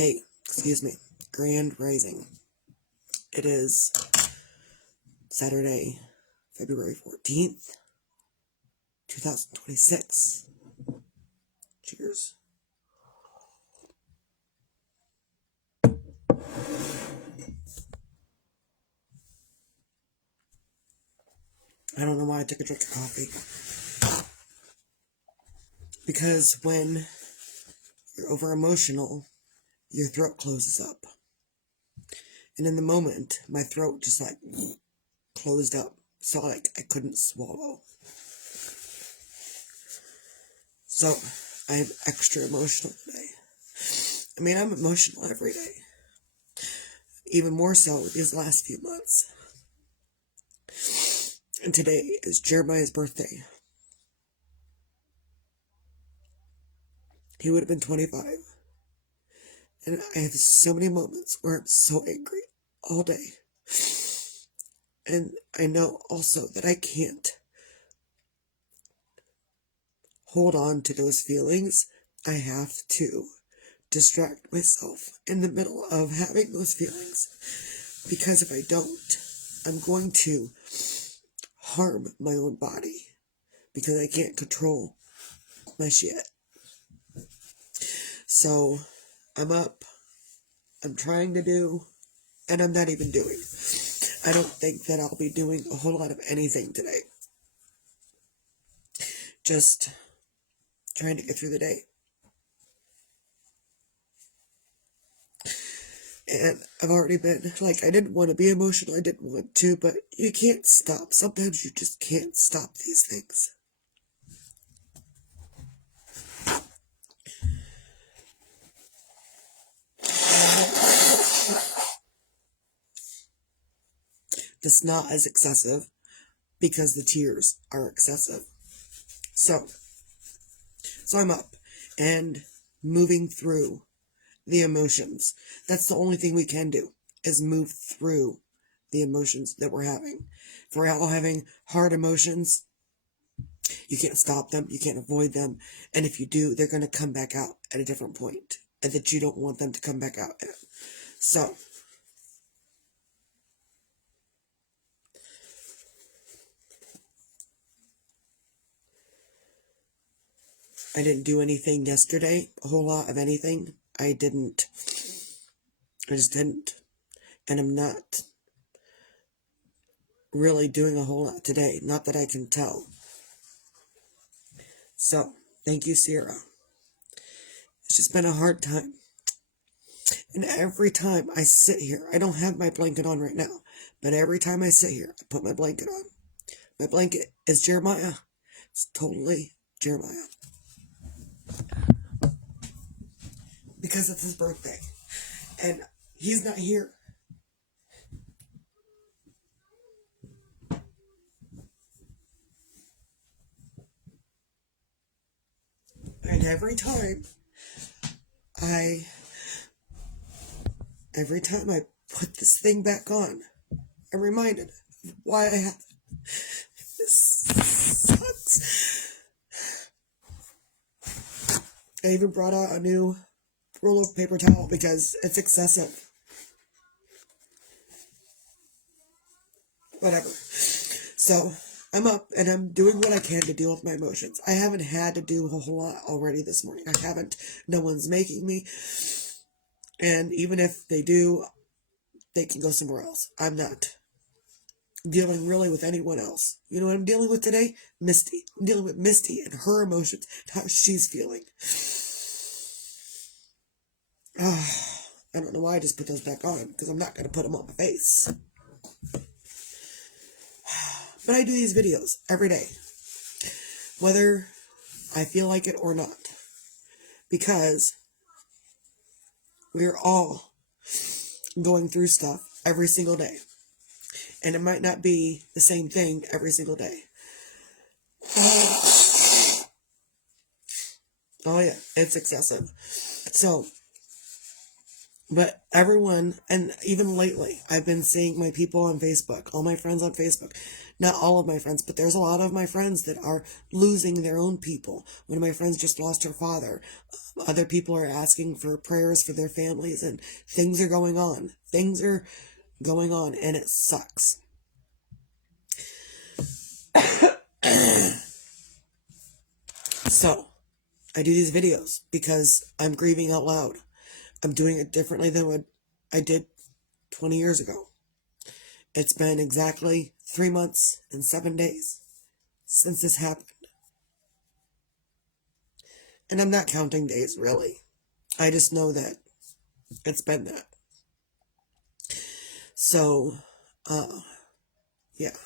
Hey, excuse me, Grand Rising. It is Saturday, February 14th, 2026. Cheers. I don't know why I took a drink of coffee. Because when you're over emotional, your throat closes up. And in the moment, my throat just closed up. So I couldn't swallow. So I'm extra emotional today. I mean, I'm emotional every day. Even more so these last few months. And today is Jeremiah's birthday. He would have been 25. And I have so many moments where I'm so angry all day. And I know also that I can't hold on to those feelings. I have to distract myself in the middle of having those feelings. Because if I don't, I'm going to harm my own body. Because I can't control my shit. So, I'm up. I'm trying to do, and I'm not even doing. I don't think that I'll be doing a whole lot of anything today. Just trying to get through the day. And I've already been, I didn't want to be emotional, I didn't want to, but you can't stop. Sometimes you just can't stop these things. The snot is excessive because the tears are excessive. So I'm up and moving through the emotions. That's the only thing we can do, is move through the emotions that we're having. If we're all having hard emotions, you can't stop them, you can't avoid them, and if you do, they're going to come back out at a different point, and that you don't want them to come back out at. So, I didn't do anything yesterday, a whole lot of anything. I just didn't, and I'm not really doing a whole lot today, not that I can tell. So, thank you, Sierra. It's just been a hard time. And every time I sit here, I don't have my blanket on right now, but every time I sit here, I put my blanket on. My blanket is Jeremiah. It's totally Jeremiah. Because it's his birthday. And he's not here. And every time I put this thing back on, I'm reminded of why I have it. This sucks. I even brought out a new roll of paper towel because it's excessive. Whatever. So, I'm up and I'm doing what I can to deal with my emotions. I haven't had to do a whole lot already this morning. I haven't. No one's making me. And even if they do, they can go somewhere else. I'm not dealing really with anyone else. You know what I'm dealing with today? Misty. I'm dealing with Misty and her emotions, how she's feeling. I don't know why I just put those back on, because I'm not going to put them on my face. But I do these videos every day, whether I feel like it or not, because we're all going through stuff every single day. And it might not be the same thing every single day. Oh yeah, it's excessive. So, But everyone, and even lately, I've been seeing my people on Facebook, all my friends on Facebook. Not all of my friends, but there's a lot of my friends that are losing their own people. One of my friends just lost her father. Other people are asking for prayers for their families, and things are going on. Things are going on, and it sucks. So, I do these videos because I'm grieving out loud. I'm doing it differently than what I did 20 years ago. It's been exactly 3 months and 7 days since this happened. And I'm not counting days, really. I just know that it's been that. So, yeah.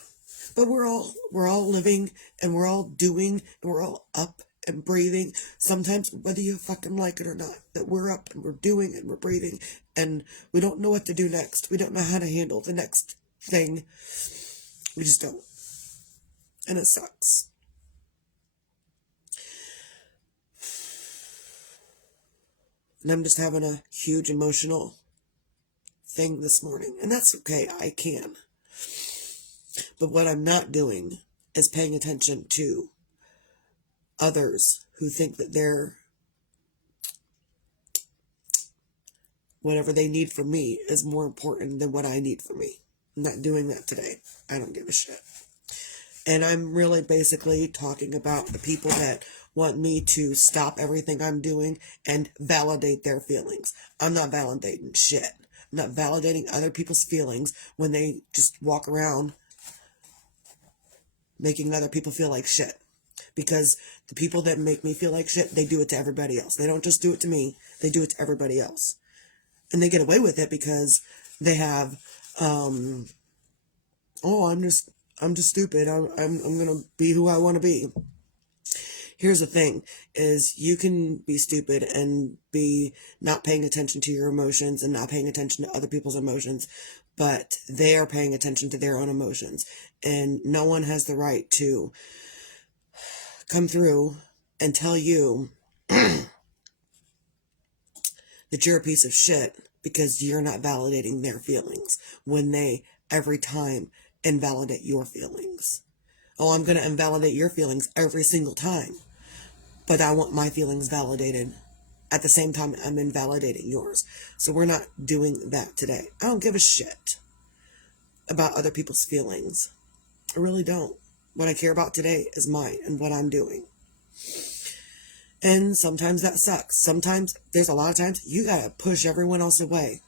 But we're all living, and we're all doing, and we're all up and breathing. Sometimes, whether you fucking like it or not, that we're up and we're doing and we're breathing, and we don't know what to do next. We don't know how to handle the next thing. We just don't. And it sucks. And I'm just having a huge emotional thing this morning. And that's okay. I can. But what I'm not doing is paying attention to others who think that they're whatever they need from me is more important than what I need from me. I'm not doing that today. I don't give a shit. And I'm really basically talking about the people that want me to stop everything I'm doing and validate their feelings. I'm not validating shit. I'm not validating other people's feelings when they just walk around making other people feel like shit. Because the people that make me feel like shit, they do it to everybody else. They don't just do it to me, they do it to everybody else. And they get away with it because they have, I'm just stupid. I'm gonna be who I want to be. Here's the thing, is you can be stupid and be not paying attention to your emotions and not paying attention to other people's emotions, but they are paying attention to their own emotions. And no one has the right to come through and tell you that you're a piece of shit because you're not validating their feelings when they every time invalidate your feelings. Oh, I'm going to invalidate your feelings every single time, but I want my feelings validated at the same time I'm invalidating yours. So we're not doing that today. I don't give a shit about other people's feelings. I really don't. What I care about today is mine and what I'm doing. And sometimes that sucks. Sometimes, there's a lot of times, you gotta push everyone else away.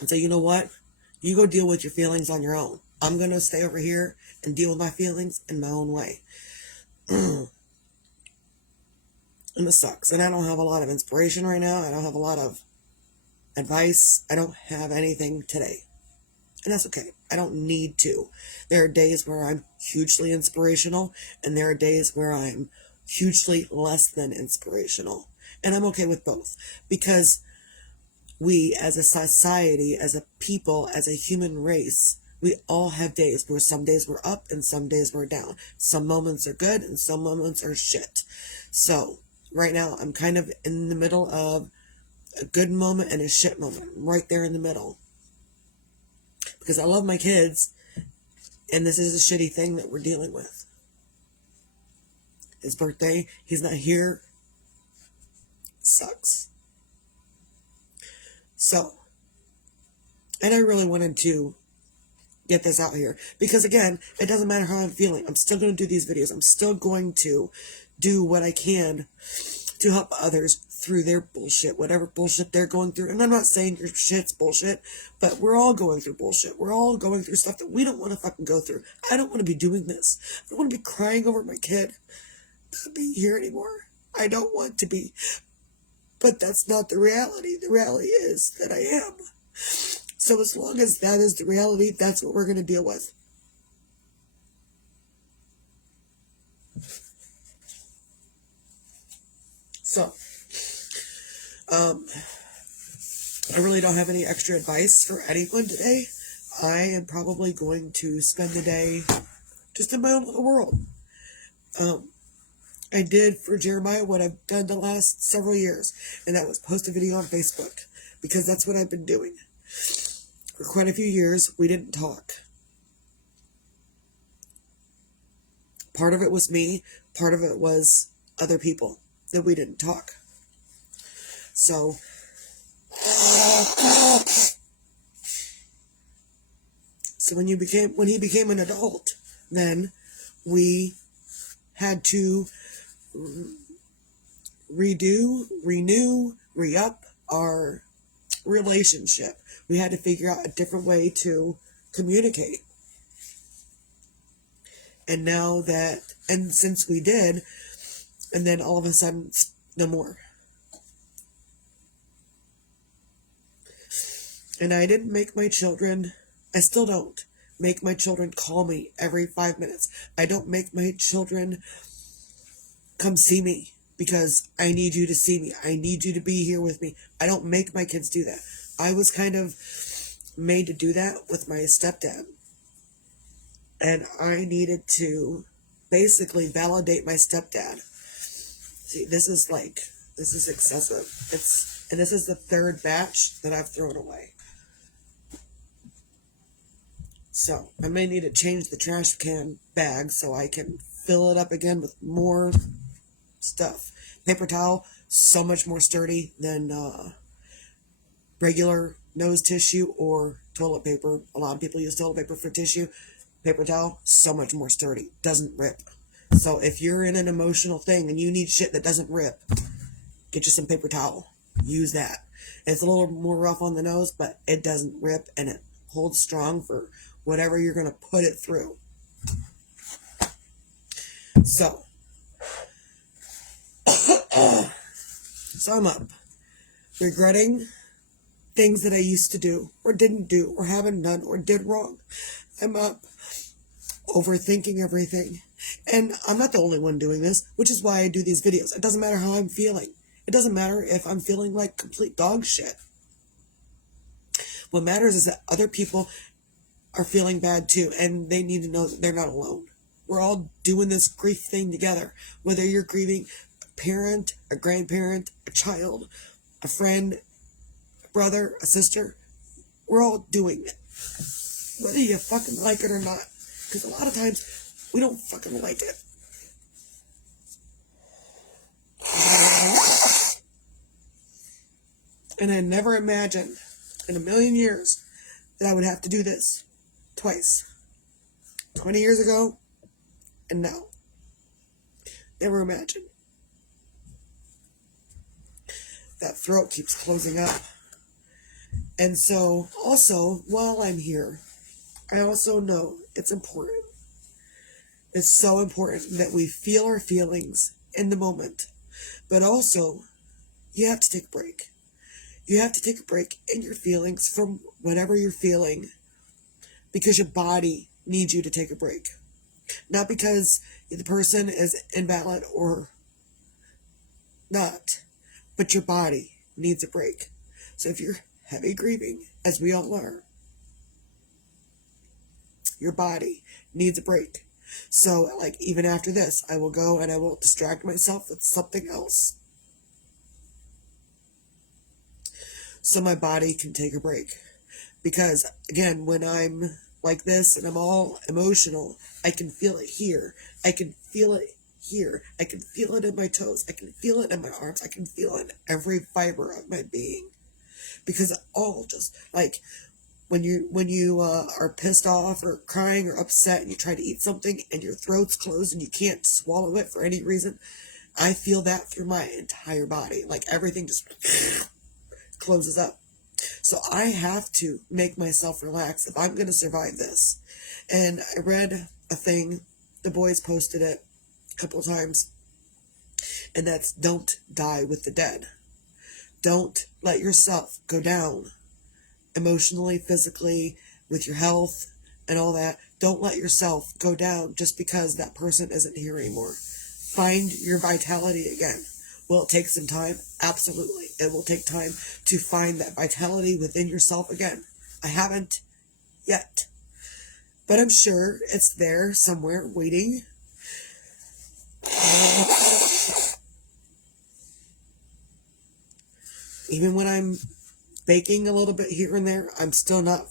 And say, you know what? You go deal with your feelings on your own. I'm gonna stay over here and deal with my feelings in my own way. And it sucks. And I don't have a lot of inspiration right now. I don't have a lot of advice. I don't have anything today. And that's okay. I don't need to. There are days where I'm hugely inspirational, and there are days where I'm hugely less than inspirational. And I'm okay with both. Because we, as a society, as a people, as a human race, we all have days where some days we're up and some days we're down. Some moments are good and some moments are shit. So, right now, I'm kind of in the middle of a good moment and a shit moment. Right there in the middle. Because I love my kids, and this is a shitty thing that we're dealing with. His birthday, he's not here. Sucks. So, and I really wanted to get this out here. Because again, it doesn't matter how I'm feeling. I'm still going to do these videos. I'm still going to do what I can to help others through their bullshit, whatever bullshit they're going through. And I'm not saying your shit's bullshit, but we're all going through bullshit. We're all going through stuff that we don't want to fucking go through. I don't want to be doing this. I don't want to be crying over my kid not being here anymore. I don't want to be. But that's not the reality. The reality is that I am. So as long as that is the reality, that's what we're going to deal with. So, I really don't have any extra advice for anyone today. I am probably going to spend the day just in my own little world. I did for Jeremiah what I've done the last several years, and that was post a video on Facebook. because that's what I've been doing. For quite a few years, we didn't talk. Part of it was me, part of it was other people that we didn't talk. So when he became an adult, then we had to renew, re-up our relationship. We had to figure out a different way to communicate. And since we did, and then all of a sudden, no more. And I didn't make my children, I still don't make my children call me every 5 minutes. I don't make my children come see me because I need you to see me. I need you to be here with me. I don't make my kids do that. I was kind of made to do that with my stepdad. And I needed to basically validate my stepdad. See, this is excessive. And this is the third batch that I've thrown away. So I may need to change the trash can bag so I can fill it up again with more stuff. Paper towel, so much more sturdy than regular nose tissue or toilet paper. A lot of people use toilet paper for tissue. Paper towel, so much more sturdy. Doesn't rip. So if you're in an emotional thing and you need shit that doesn't rip, get you some paper towel. Use that. It's a little more rough on the nose, but it doesn't rip and it holds strong for whatever you're going to put it through. So I'm up. Regretting things that I used to do, or didn't do, or haven't done, or did wrong. I'm up. Overthinking everything. And I'm not the only one doing this, which is why I do these videos. It doesn't matter how I'm feeling. It doesn't matter if I'm feeling like complete dog shit. What matters is that other people are feeling bad too, and they need to know that they're not alone. We're all doing this grief thing together. Whether you're grieving a parent, a grandparent, a child, a friend, a brother, a sister, we're all doing it. Whether you fucking like it or not. Because a lot of times, we don't fucking like it. And I never imagined in a million years that I would have to do this twice. 20 years ago and now. Never imagined. That throat keeps closing up. And so, also, while I'm here, I also know it's important. It's so important that we feel our feelings in the moment. But also, you have to take a break. You have to take a break in your feelings from whatever you're feeling. Because your body needs you to take a break. Not because the person is invalid or not. But your body needs a break. So if you're heavy grieving, as we all are, your body needs a break. So, like, even after this, I will go and I will distract myself with something else. So my body can take a break. Because, again, when I'm like this and I'm all emotional, I can feel it here. I can feel it here. I can feel it in my toes. I can feel it in my arms. I can feel it in every fiber of my being. Because it all just, like, when you are pissed off or crying or upset and you try to eat something and your throat's closed and you can't swallow it for any reason, I feel that through my entire body. Like, everything just closes up. So I have to make myself relax if I'm going to survive this. And I read a thing, the boys posted it a couple of times, and that's don't die with the dead. Don't let yourself go down emotionally, physically, with your health and all that. Don't let yourself go down just because that person isn't here anymore. Find your vitality again. Will it take some time? Absolutely. It will take time to find that vitality within yourself again. I haven't yet. But I'm sure it's there somewhere waiting. Even when I'm baking a little bit here and there, I'm still not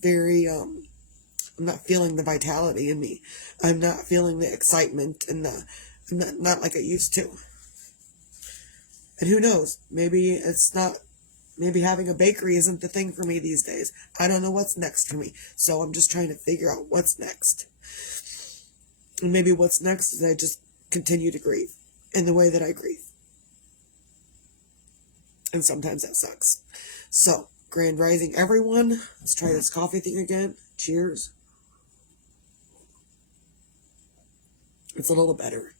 very, I'm not feeling the vitality in me. I'm not feeling the excitement and I'm not like I used to. And who knows, maybe having a bakery isn't the thing for me these days. I don't know what's next for me. So I'm just trying to figure out what's next. And maybe what's next is I just continue to grieve in the way that I grieve. And sometimes that sucks. So, grand rising, everyone. Let's try this coffee thing again. Cheers. It's a little better.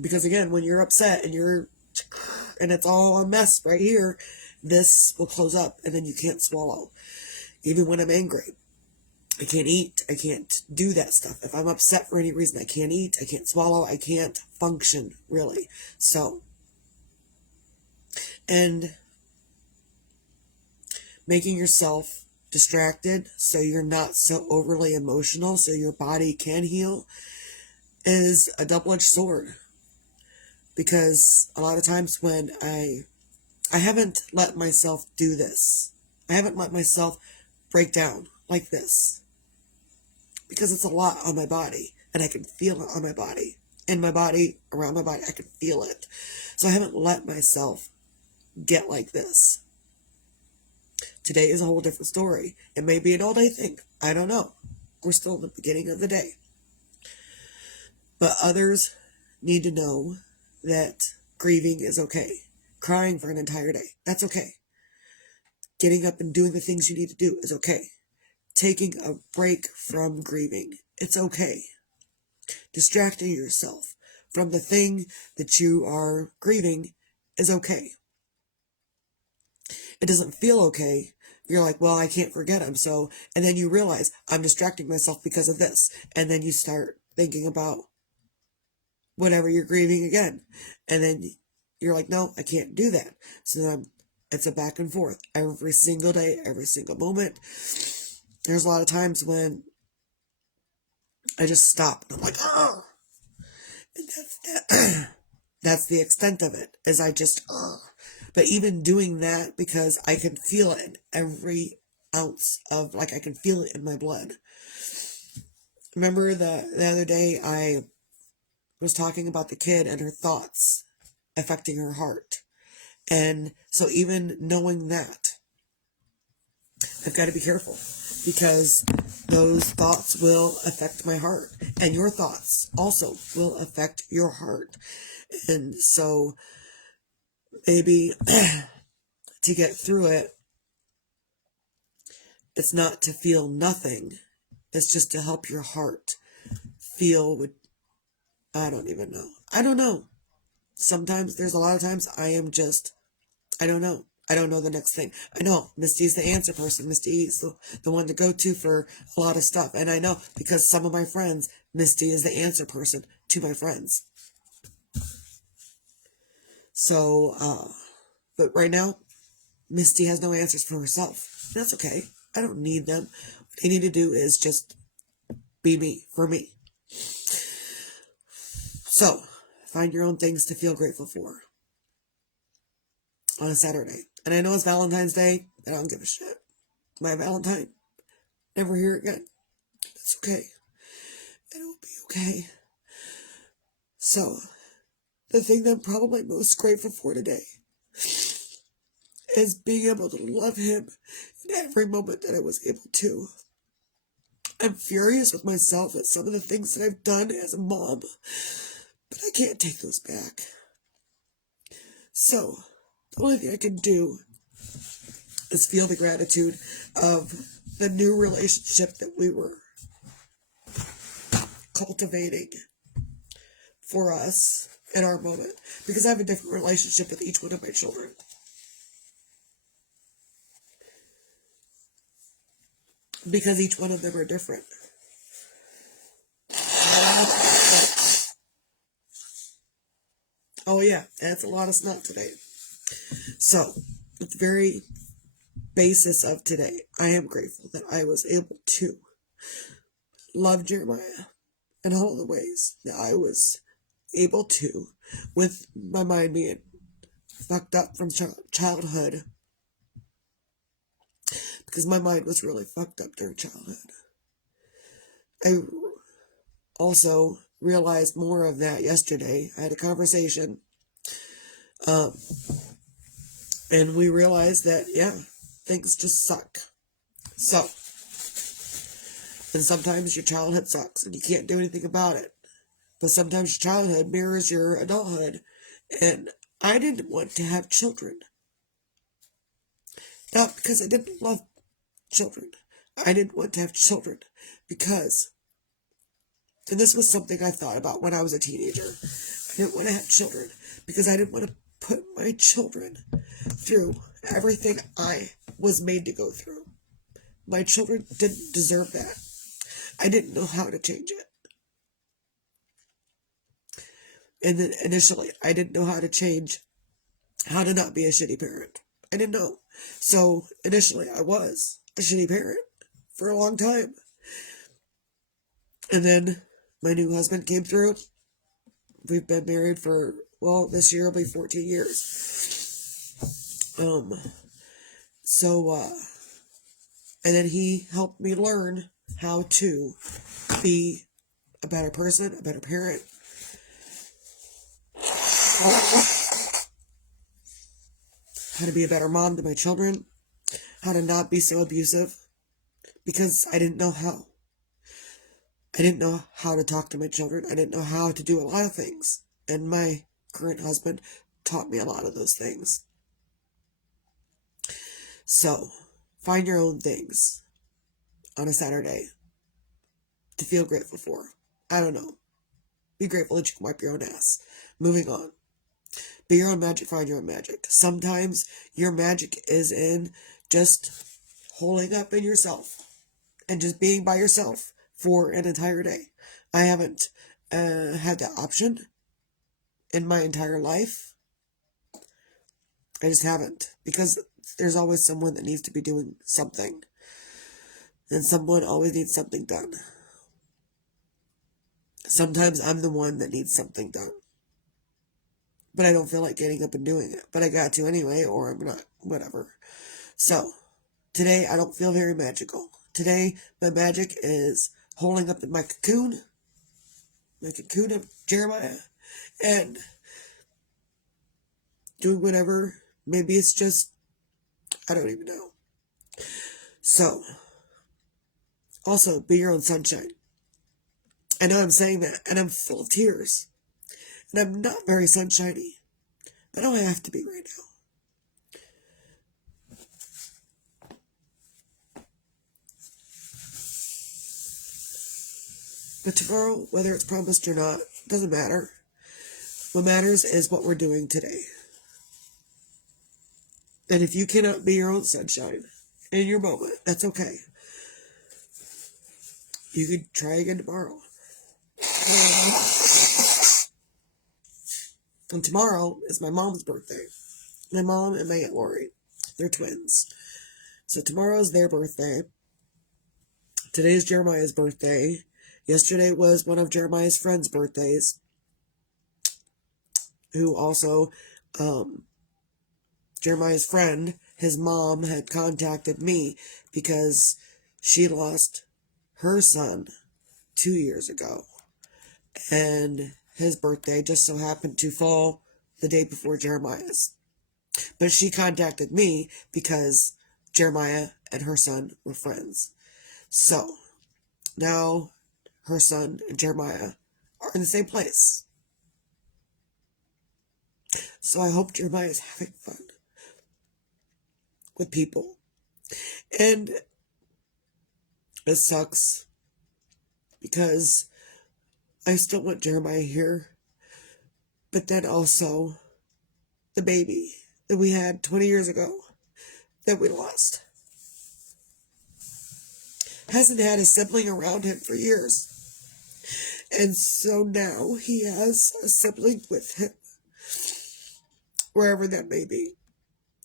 Because again, when you're upset and it's all a mess right here, this will close up and then you can't swallow. Even when I'm angry, I can't eat. I can't do that stuff. If I'm upset for any reason, I can't eat. I can't swallow. I can't function, really. So, and making yourself distracted so you're not so overly emotional so your body can heal is a double-edged sword. Because a lot of times when I haven't let myself do this. I haven't let myself break down like this. Because it's a lot on my body. And I can feel it on my body. In my body, around my body, I can feel it. So I haven't let myself get like this. Today is a whole different story. It may be an all-day thing. I don't know. We're still in the beginning of the day. But others need to know that grieving is okay. Crying for an entire day, that's okay. Getting up and doing the things you need to do is okay. Taking a break from grieving, it's okay. Distracting yourself from the thing that you are grieving is okay. It doesn't feel okay. You're like, well, I can't forget him. So, and then you realize I'm distracting myself because of this. And then you start thinking about whatever you're grieving again. And then you're like, no, I can't do that. So then it's a back and forth every single day, every single moment. There's a lot of times when I just stop and I'm like, oh, and that's the extent of it, is I just, but even doing that, because I can feel it in every ounce of, like, I can feel it in my blood. Remember the other day I was talking about the kid and her thoughts affecting her heart. And so even knowing that, I've got to be careful, because those thoughts will affect my heart, and your thoughts also will affect your heart. And so maybe to get through it, it's not to feel nothing. It's just to help your heart feel what, I don't even know. I don't know. Sometimes, there's a lot of times I am just, I don't know. I don't know the next thing. I know Misty's the answer person. Misty is the one to go to for a lot of stuff. And I know because some of my friends, Misty is the answer person to my friends. So, but right now, Misty has no answers for herself. That's okay. I don't need them. What I need to do is just be me, for me. So, find your own things to feel grateful for on a Saturday. And I know it's Valentine's Day. I don't give a shit. My Valentine. Never hear it again. It's okay. It'll be okay. So, the thing that I'm probably most grateful for today is being able to love him in every moment that I was able to. I'm furious with myself at some of the things that I've done as a mom, but I can't take those back. So, the only thing I can do is feel the gratitude of the new relationship that we were cultivating for us in our moment. Because I have a different relationship with each one of my children. Because each one of them are different. Oh yeah, that's a lot of snot today. So, at the very basis of today, I am grateful that I was able to love Jeremiah in all the ways that I was able to, with my mind being fucked up from childhood. because my mind was really fucked up during childhood. I also realized more of that yesterday. I had a conversation, and we realized that, yeah, things just suck. So, and sometimes your childhood sucks and you can't do anything about it. But sometimes your childhood mirrors your adulthood. And I didn't want to have children. Not because I didn't love children. I didn't want to have children because, and this was something I thought about when I was a teenager, I didn't want to have children because I didn't want to put my children through everything I was made to go through. My children didn't deserve that. I didn't know how to change it. And then initially, I didn't know how to change, how to not be a shitty parent. I didn't know. So initially, I was a shitty parent for a long time. And then my new husband came through. We've been married for, well, this year will be 14 years. And then he helped me learn how to be a better person, a better parent. How to be a better mom to my children. How to not be so abusive. Because I didn't know how. I didn't know how to talk to my children. I didn't know how to do a lot of things. And my current husband taught me a lot of those things. So, find your own things on a Saturday to feel grateful for. I don't know. Be grateful that you can wipe your own ass. Moving on. Be your own magic, find your own magic. Sometimes your magic is in just holding up in yourself and just being by yourself for an entire day. I haven't had that option in my entire life. I just haven't, because there's always someone that needs to be doing something, and someone always needs something done. Sometimes I'm the one that needs something done, but I don't feel like getting up and doing it, but I got to anyway, or I'm not, whatever. So today I don't feel very magical. Today my magic is holding up in my cocoon of Jeremiah, and doing whatever. Maybe it's just, I don't even know. So, also, be your own sunshine. I know I'm saying that, and I'm full of tears. And I'm not very sunshiny. But I don't have to be right now. But tomorrow, whether it's promised or not, doesn't matter. What matters is what we're doing today. And if you cannot be your own sunshine in your moment, that's okay. You could try again tomorrow. And tomorrow is my mom's birthday. My mom and my Aunt Lori. They're twins. So tomorrow's their birthday. Today's Jeremiah's birthday. Yesterday was one of Jeremiah's friends' birthdays. Who also, Jeremiah's friend, his mom had contacted me because she lost her son 2 years ago. And his birthday just so happened to fall the day before Jeremiah's. But she contacted me because Jeremiah and her son were friends. So, now her son and Jeremiah are in the same place. So I hope Jeremiah is having fun with people. And it sucks because I still want Jeremiah here. But then also the baby that we had 20 years ago that we lost hasn't had a sibling around him for years. And so now he has a sibling with him, wherever that may be.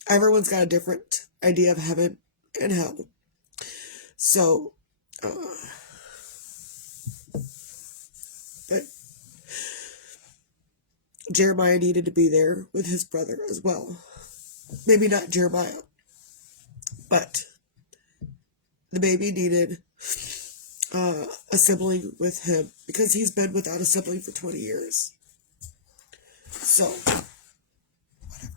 Everyone's got a different idea of heaven and hell. So, but Jeremiah needed to be there with his brother as well. Maybe not Jeremiah, but the baby needed a sibling with him because he's been without a sibling for 20 years. So, whatever.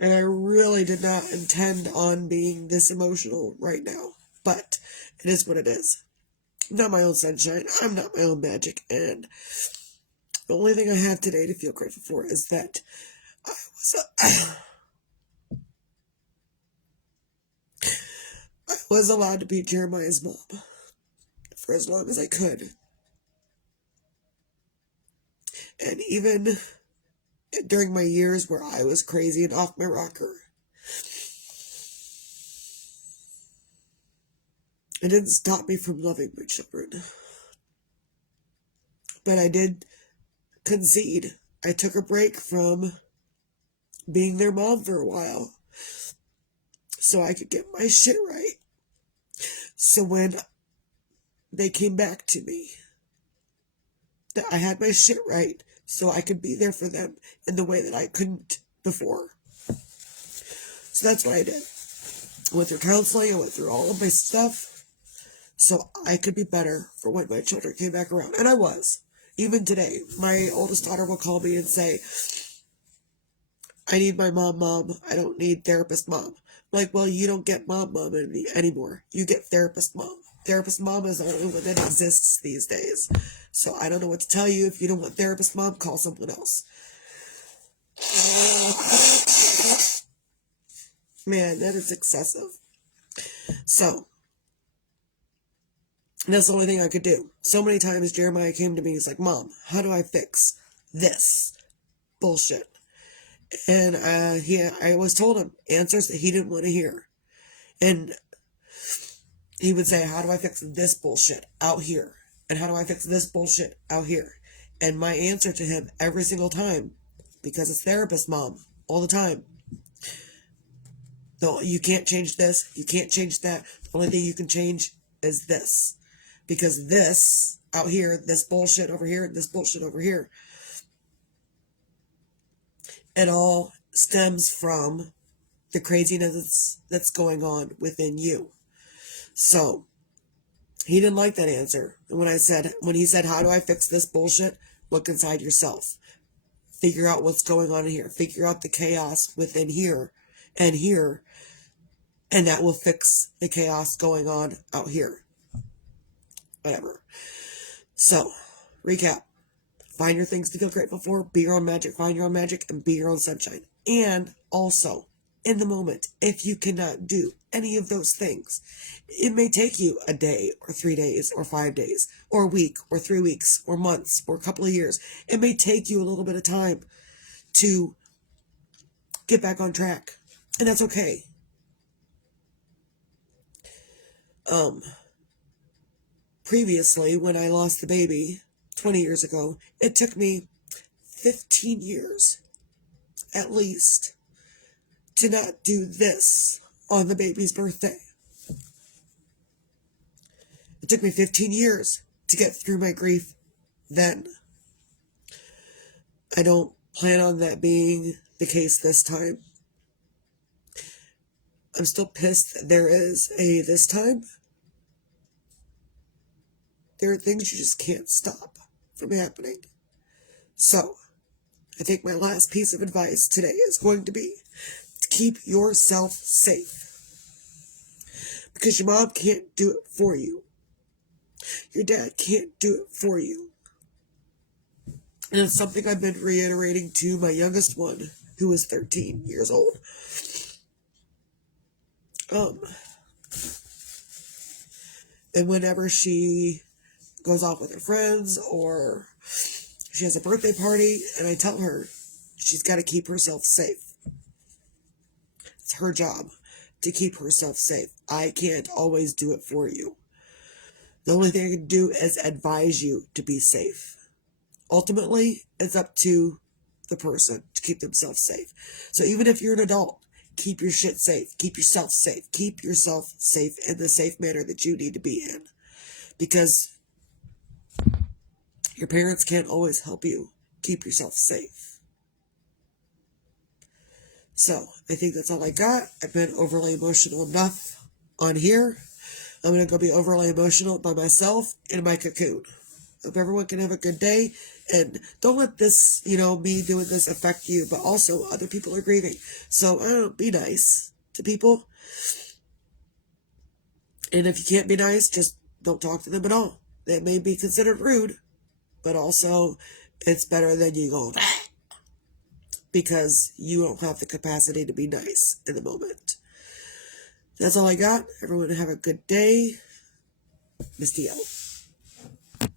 And I really did not intend on being this emotional right now, but it is what it is. I'm not my own sunshine. I'm not my own magic. And the only thing I have today to feel grateful for is that I was allowed to be Jeremiah's mom for as long as I could. And even during my years where I was crazy and off my rocker, it didn't stop me from loving my children. But I did concede. I took a break from being their mom for a while so I could get my shit right. So when they came back to me, that I had my shit right so I could be there for them in the way that I couldn't before. So that's what I did. I went through counseling, I went through all of my stuff so I could be better for when my children came back around. And I was. Even today, my oldest daughter will call me and say, I need my mom. I don't need therapist mom. I'm like, well, you don't get mom anymore. You get therapist mom. Therapist mom is the only one that exists these days. So I don't know what to tell you. If you don't want therapist mom, call someone else. Man, that is excessive. So, that's the only thing I could do. So many times Jeremiah came to me, he's like, Mom, how do I fix this bullshit? And I always told him answers that he didn't want to hear. And he would say, how do I fix this bullshit out here? And how do I fix this bullshit out here? And my answer to him every single time, because it's therapist mom, all the time. No, you can't change this. You can't change that. The only thing you can change is this. Because this out here, this bullshit over here, this bullshit over here, it all stems from the craziness that's going on within you. So, he didn't like that answer. And when he said, how do I fix this bullshit? Look inside yourself. Figure out what's going on in here. Figure out the chaos within here and here. And that will fix the chaos going on out here. Whatever. So, recap. Find your things to feel grateful for. Be your own magic. Find your own magic and be your own sunshine. And also, in the moment, if you cannot do any of those things, it may take you a day or 3 days or 5 days or a week or 3 weeks or months or a couple of years. It may take you a little bit of time to get back on track. And that's okay. Previously, when I lost the baby 20 years ago, it took me 15 years at least to not do this on the baby's birthday. It took me 15 years to get through my grief then. I don't plan on that being the case this time. I'm still pissed that there is a this time. There are things you just can't stop from happening. So, I think my last piece of advice today is going to be to keep yourself safe. Because your mom can't do it for you. Your dad can't do it for you. And it's something I've been reiterating to my youngest one, who is 13 years old. And whenever she goes off with her friends or she has a birthday party, and I tell her she's got to keep herself safe. It's her job to keep herself safe. I can't always do it for you. The only thing I can do is advise you to be safe. Ultimately, it's up to the person to keep themselves safe. So even if you're an adult, keep your shit safe. Keep yourself safe. Keep yourself safe in the safe manner that you need to be in. Because your parents can't always help you keep yourself safe. So I think that's all I got. I've been overly emotional enough on here. I'm going to go be overly emotional by myself in my cocoon. Hope everyone can have a good day. And don't let this, me doing this affect you. But also, other people are grieving. So, I don't know, be nice to people. And if you can't be nice, just don't talk to them at all. That may be considered rude. But also, it's better than you go, because you don't have the capacity to be nice in the moment. That's all I got. Everyone have a good day. Misty out.